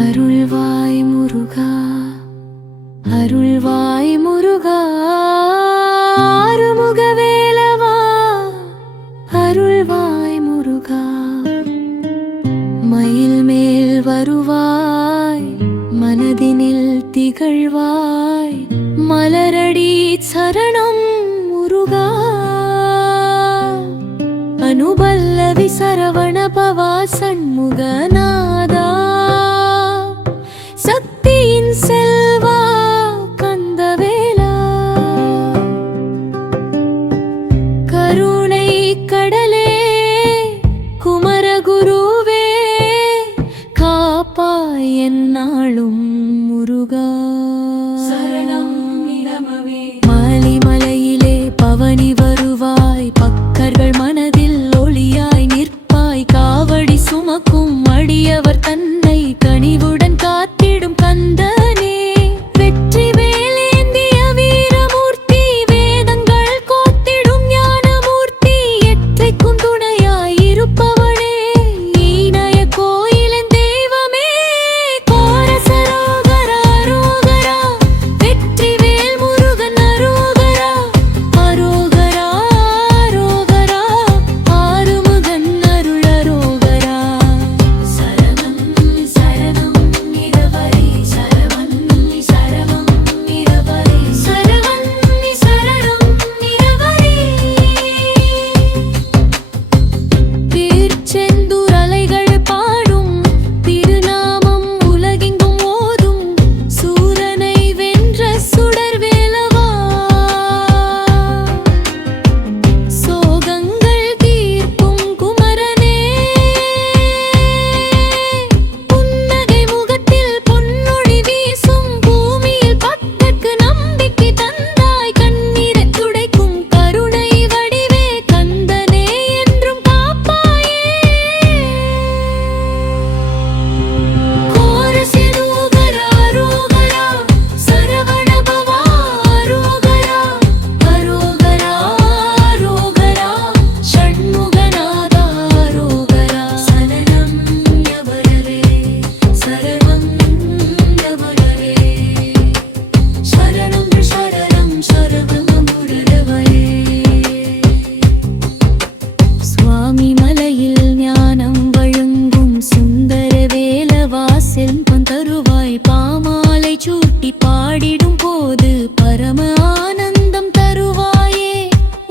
அருள்வாய் முருகா, அருள்வாய் முருகா, ஆறுமுக வேலவா, அருள்வாய் முருகா. மயில் மேல் வருவாய், மனதினில் திகழ்வாய், மலரடி சரணம் முருகா. அனுபல்லவி சரவண பவா சண்முகநாதா, சக்தியின் செல்வா கந்தவேலா. கருணை கடலே குமரகுருவே, காப்பாய் எந்நாளும் முருகா. சரணம் நிரமவே. மாலிமலையிலே பவனி வருவாய், பக்கர்கள் மனதில் ஒளியாய் நிற்பாய். காவடி சுமக்கும் அடியவர் தன்னை கனிவுடன் காத்திடும் கந்தனே. வெற்றி வேலேந்திய வீரமூர்த்தி, வேதங்கள் கோத்திடும் ஞானமூர்த்தி. எற்றைக்கும் துணையாய் இருப்பவனே, ஈனய கோயிலின் தெய்வமே. கோர சரோகரா அரோகரா, வெற்றி வேல் முருகன் அரோகரா. அரோகரா அரோகரா, ஆறுமுகன் அருள் அரோகரா. சரணம் சரணம் இரவரே, சரவண்ணி சரவம் இரவரே, சரவண்ணி சரணம் இரவரே. திருச்செந்தூர் அலைகள் பாடும் திருநாமம் உலகெங்கும் ஓதும், சூரனை வென்ற சுடர் வேலவா. சோகங்கள் தீர்க்கும் குமரனே, புன்னகை முகத்தில் பொன்னொழி வீசும், பூமியில் பக்தர்க்கு நம்பிக்கை தந்தாய். கண்ணீரை துடைக்கும் கருணை வடிவே, கந்தனே என்றும் காப்பாயே. கோர சிறுகரா அரோகரா, சரவண பவா அரோகரா. அரோகரா அரோகரா, ஷண்முகநாதா அரோகரா. சரணம் யவரரே, சரவம் யவரரே, சரணம் சரணம் சரவம் முரரவரே. சுவாமி மலையில் ஞானம் வழங்கும் சுந்தர வேலவா, செல்வம் தருவாய். பாமாலை சூட்டி பாடிடும் போது பரம ஆனந்தம் தருவாயே.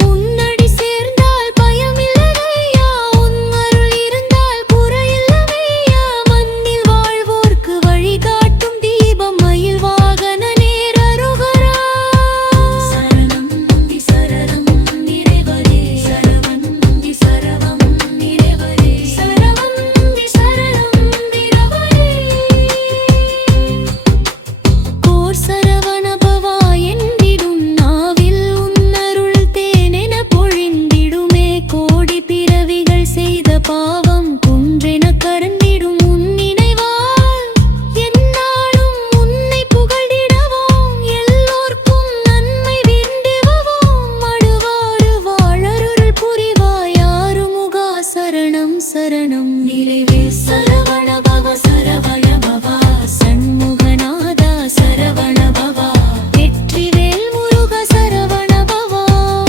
உன்னடி சேர்ந்தால் பயமில்லையா, உன் அருள் இருந்தால் குறையில்லையா. மண்ணில் வாழ்வோர்க்கு வழிகாட்டும் தீபம், மயில் வாகன நேர் அரோகரா. சரணம் சரணம் நிறைவரே, சரவண்டி சரவம் நிறைவரே, சரவண்டி சரணம் நிறைவரே. கோர் சரவண பவா என்றிடும் நாவில் உன்னருள் தேனென பொழிந்திடுமே. கோடி பிறவிகள் செய்த பாவம் குன்றென கரந்திடும் உன் நினைவால். எந்நாளும் உன்னை புகழ்ந்திடுவோம், எல்லோர்க்கும் நன்மை வேண்டுவோம். மடுவாறு வாழருள் புரிவாய் ஆறுமுகா. சரணம் சரணம் நிறைவே, சரவண பவ சரவண பவா, சண்முகநாதா சரவண பவா. வெற்றி வேல் முருக சரவண பவா,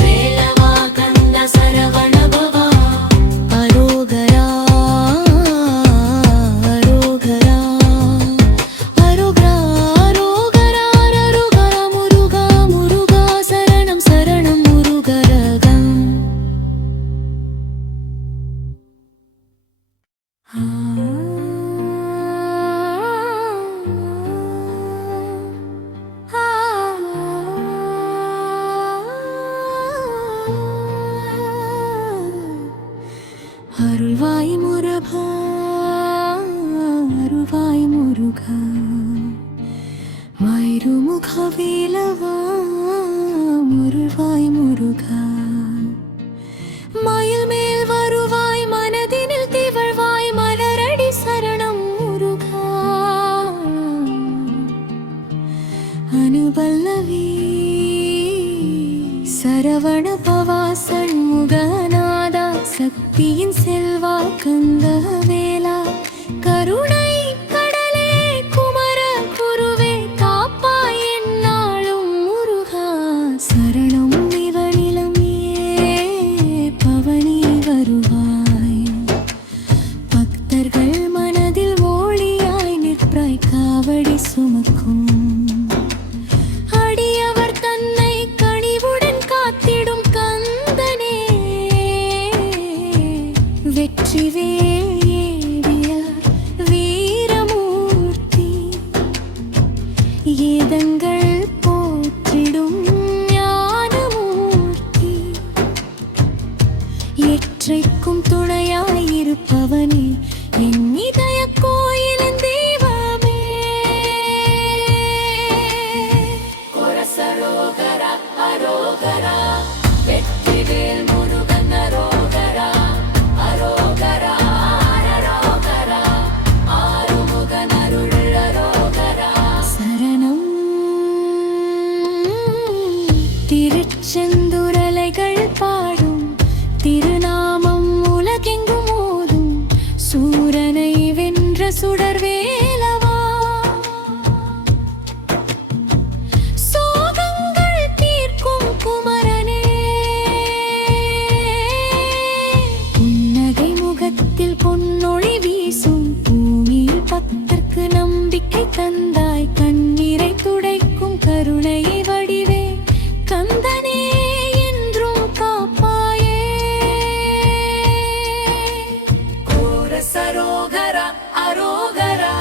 வேலவா கந்த சரவண பவா. அரோகரா அரோகரா, அரோகரா அரோகரா, அரோகரா முருகா முருகா. சரணம் சரணம் முருகரகம். அருள்வாய் முருகா, அருள்வாய் முருகா. மயிருமுக வேலவா, அருள்வாய் முருகா. மயில் மேல் வருவாய், மனதினில் திகழ்வாய், மலரடி சரணம் முருகா. அனுபல்லவி சரவண பவா சண்முகநாதா சக்தியின் செல்வா கந்த வேலா கருணை கடலே குமர குருவே காப்பாய் என்னாலும் முருகா சரணம் இவனிலமே பவனி வருவாய் பக்தர்கள் மனதில் ஒளியாய் நிற்பாய் காவடி சுமக்கும் வெற்றிவேல் ஏவியார் வீரமூர்த்தி ஏதங்கள் போற்றிடும் ஞானமூர்த்தி எற்றைக்கும் துணையாயிருப்பவனே என் இதய கோயிலின் தெய்வமே கொரசரோகரா அரோகரா வெற்றிவேல் முருகன் அரோகரா திருச்செந்துரலைகள் பாடும் திருநாமம் உலகெங்கும் ஓதும் சூரனை வென்ற சுடர்வேலவா சோகங்கள் தீர்க்கும் குமரனே புன்னகை முகத்தில் பொன்னொழி வீசும் பூமியில் பக்தர்க்கு நம்பிக்கை தந்தாய் கண்ணீரை துடைக்கும் கருணை வடிவே கந்தனே என்றும் காப்பாயே கோரசரோகரா அரோகரா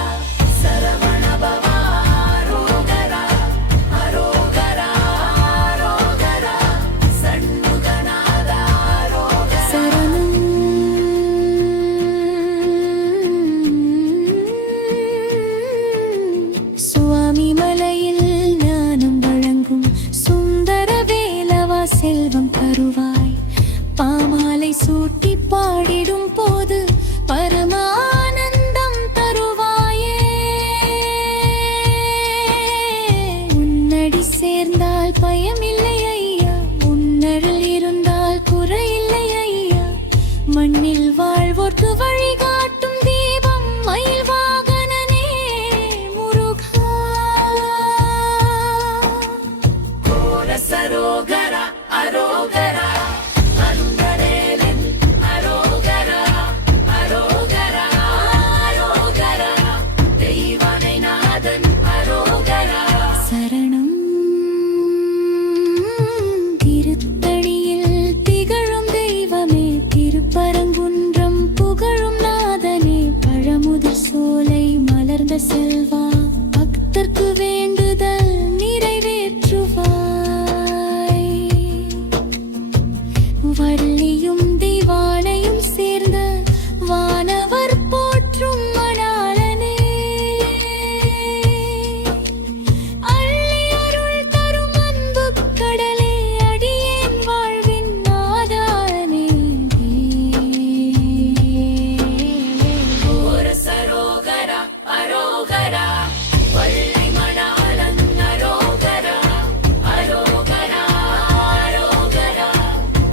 சரவண பவா அரோகரா அரோகரா அரோகரா சண்முகநாதா அரோகரா சரணம் சுவாமி மலையில் ஞானம் வழங்கும் செல்வம் தருவாய் பாமாலை சூட்டி பாடிடும் போது பரமானந்தம் தருவாயே உன்னடி சேர்ந்தால் பயமில்லை ஐயா உன்னருள் இருந்தால் குறையில்லை ஐயா மண்ணில் வாழ்வோர்க்கு வழிகாட்டும் தீபம் மயில் வாகனனே முருகா கோரசரோகரா அரோகரா அந்தரேலின் அரோகரா அரோகரா அரோகரா தெய்வனை நாதன் அரோகரா சரணம் திருத்தணியில் திகழும் தெய்வமே திருப்பரங்குன்றம் புகழும் நாதனே பழமுதிர் சோலை மலர்ந்த செல்வா பக்தர்க்கு வேண்டுதல் நிறைவேற்றுவாய் வள்ளியும் தெய்வானையும் சேர்ந்த வானவர் போற்றும் மணாளனே அள்ளி அருள் தரும் அன்பு கடலே அடியேன் வாழ்வின் ஆதாரனே கோரசரோகரா அரோகரா வள்ளி மணாளன் அரோகரா அரோகரா அரோகரா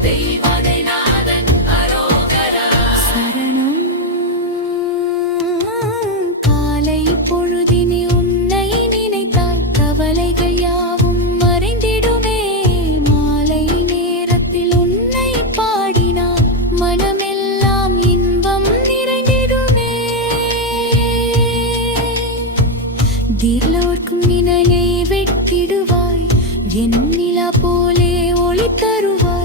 தெய்வனை நாதன் அரோகரா சரணம் காலை பொழுதினே உன்னை நினைத்தாய் கவலைகள் யாவும் மறைந்திடுமே மாலை நேரத்தில் உன்னை பாடினாய் மனமெல்லாம் இன்பம் நிறைந்திடுமே திலோர்க்கும் நினையை வெட்டிடுவாய் என் நிலா போலே ஒளி தருவாய்